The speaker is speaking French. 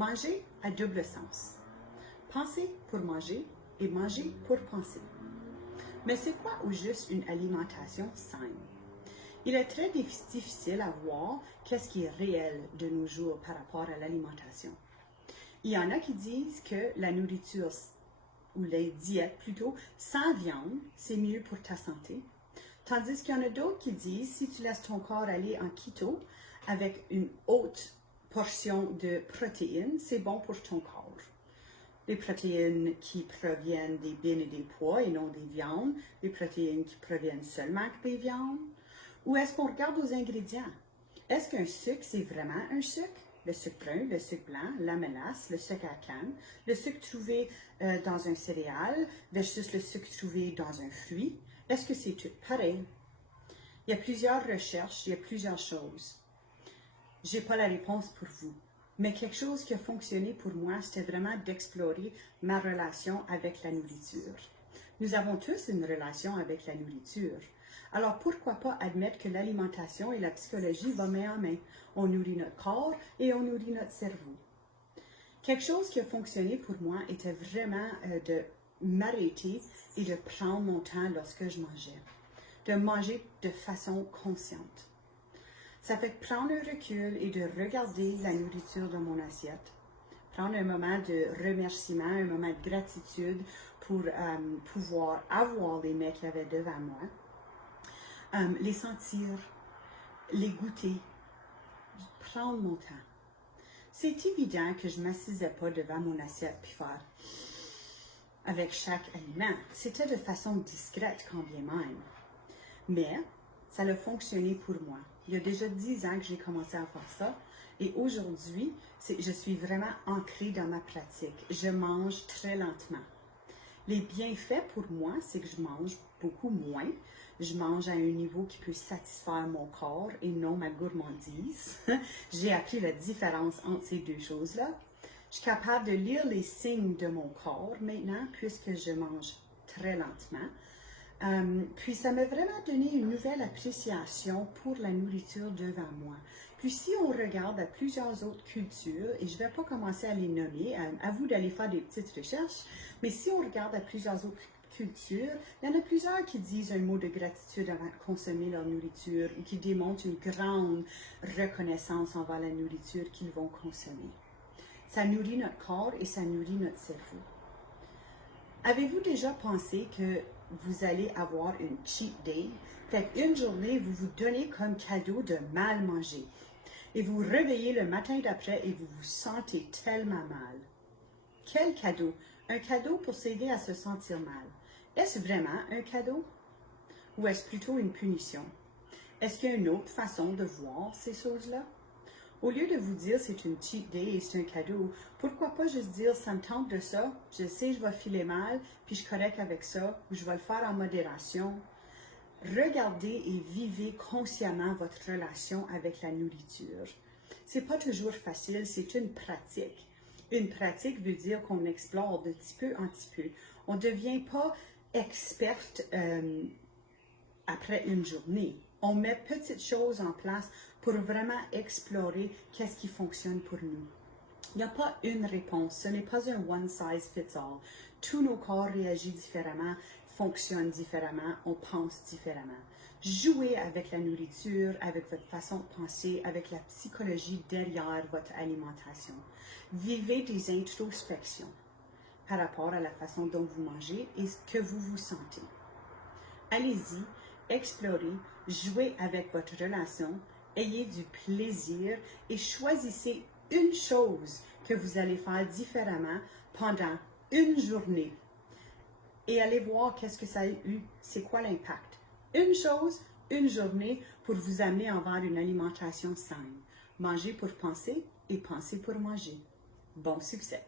Manger a double sens. Penser pour manger et manger pour penser. Mais c'est quoi au juste une alimentation saine? Il est très difficile à voir qu'est-ce qui est réel de nos jours par rapport à l'alimentation. Il y en a qui disent que la nourriture, ou les diètes plutôt, sans viande, c'est mieux pour ta santé. Tandis qu'il y en a d'autres qui disent, si tu laisses ton corps aller en keto, avec une haute portion de protéines, c'est bon pour ton corps. Les protéines qui proviennent des bines et des pois et non des viandes, les protéines qui proviennent seulement des viandes. Ou est-ce qu'on regarde aux ingrédients? Est-ce qu'un sucre, c'est vraiment un sucre? Le sucre brun, le sucre blanc, la mélasse, le sucre à canne, le sucre trouvé dans un céréal versus le sucre trouvé dans un fruit. Est-ce que c'est tout pareil? Il y a plusieurs recherches, il y a plusieurs choses. Je n'ai pas la réponse pour vous, mais quelque chose qui a fonctionné pour moi, c'était vraiment d'explorer ma relation avec la nourriture. Nous avons tous une relation avec la nourriture. Alors pourquoi pas admettre que l'alimentation et la psychologie vont main en main. On nourrit notre corps et on nourrit notre cerveau. Quelque chose qui a fonctionné pour moi était vraiment de m'arrêter et de prendre mon temps lorsque je mangeais. De manger de façon consciente. Ça fait prendre un recul et de regarder la nourriture dans mon assiette. Prendre un moment de remerciement, un moment de gratitude pour pouvoir avoir les mets qu'il y avait devant moi. Les sentir, les goûter, prendre mon temps. C'est évident que je ne m'assisais pas devant mon assiette puis faire avec chaque aliment. C'était de façon discrète quand bien même. Mais ça a fonctionné pour moi. Il y a déjà 10 ans que j'ai commencé à faire ça. Et aujourd'hui, je suis vraiment ancrée dans ma pratique. Je mange très lentement. Les bienfaits pour moi, c'est que je mange beaucoup moins. Je mange à un niveau qui peut satisfaire mon corps et non ma gourmandise. J'ai appris la différence entre ces deux choses-là. Je suis capable de lire les signes de mon corps maintenant puisque je mange très lentement. Puis ça m'a vraiment donné une nouvelle appréciation pour la nourriture devant moi. Puis si on regarde à plusieurs autres cultures, et je ne vais pas commencer à les nommer, à vous d'aller faire des petites recherches, mais si on regarde à plusieurs autres cultures, il y en a plusieurs qui disent un mot de gratitude avant de consommer leur nourriture ou qui démontrent une grande reconnaissance envers la nourriture qu'ils vont consommer. Ça nourrit notre corps et ça nourrit notre cerveau. Avez-vous déjà pensé que vous allez avoir une cheat day? Fait qu'une journée, vous vous donnez comme cadeau de mal manger. Et vous vous réveillez le matin d'après et vous vous sentez tellement mal. Quel cadeau? Un cadeau pour s'aider à se sentir mal. Est-ce vraiment un cadeau? Ou est-ce plutôt une punition? Est-ce qu'il y a une autre façon de voir ces choses-là? Au lieu de vous dire c'est une cheat day et c'est un cadeau, pourquoi pas juste dire ça me tente de ça, je sais je vais filer mal, puis je suis correct avec ça, ou je vais le faire en modération. Regardez et vivez consciemment votre relation avec la nourriture. C'est pas toujours facile, c'est une pratique. Une pratique veut dire qu'on explore de petit peu en petit peu. On ne devient pas experte après une journée. On met petites choses en place pour vraiment explorer qu'est-ce qui fonctionne pour nous. Il n'y a pas une réponse, ce n'est pas un one size fits all. Tous nos corps réagissent différemment, fonctionnent différemment, on pense différemment. Jouez avec la nourriture, avec votre façon de penser, avec la psychologie derrière votre alimentation. Vivez des introspections par rapport à la façon dont vous mangez et ce que vous vous sentez. Allez-y, explorez, jouez avec votre relation, ayez du plaisir et choisissez une chose que vous allez faire différemment pendant une journée. Et allez voir qu'est-ce que ça a eu, c'est quoi l'impact. Une chose, une journée pour vous amener envers une alimentation saine. Manger pour penser et penser pour manger. Bon succès!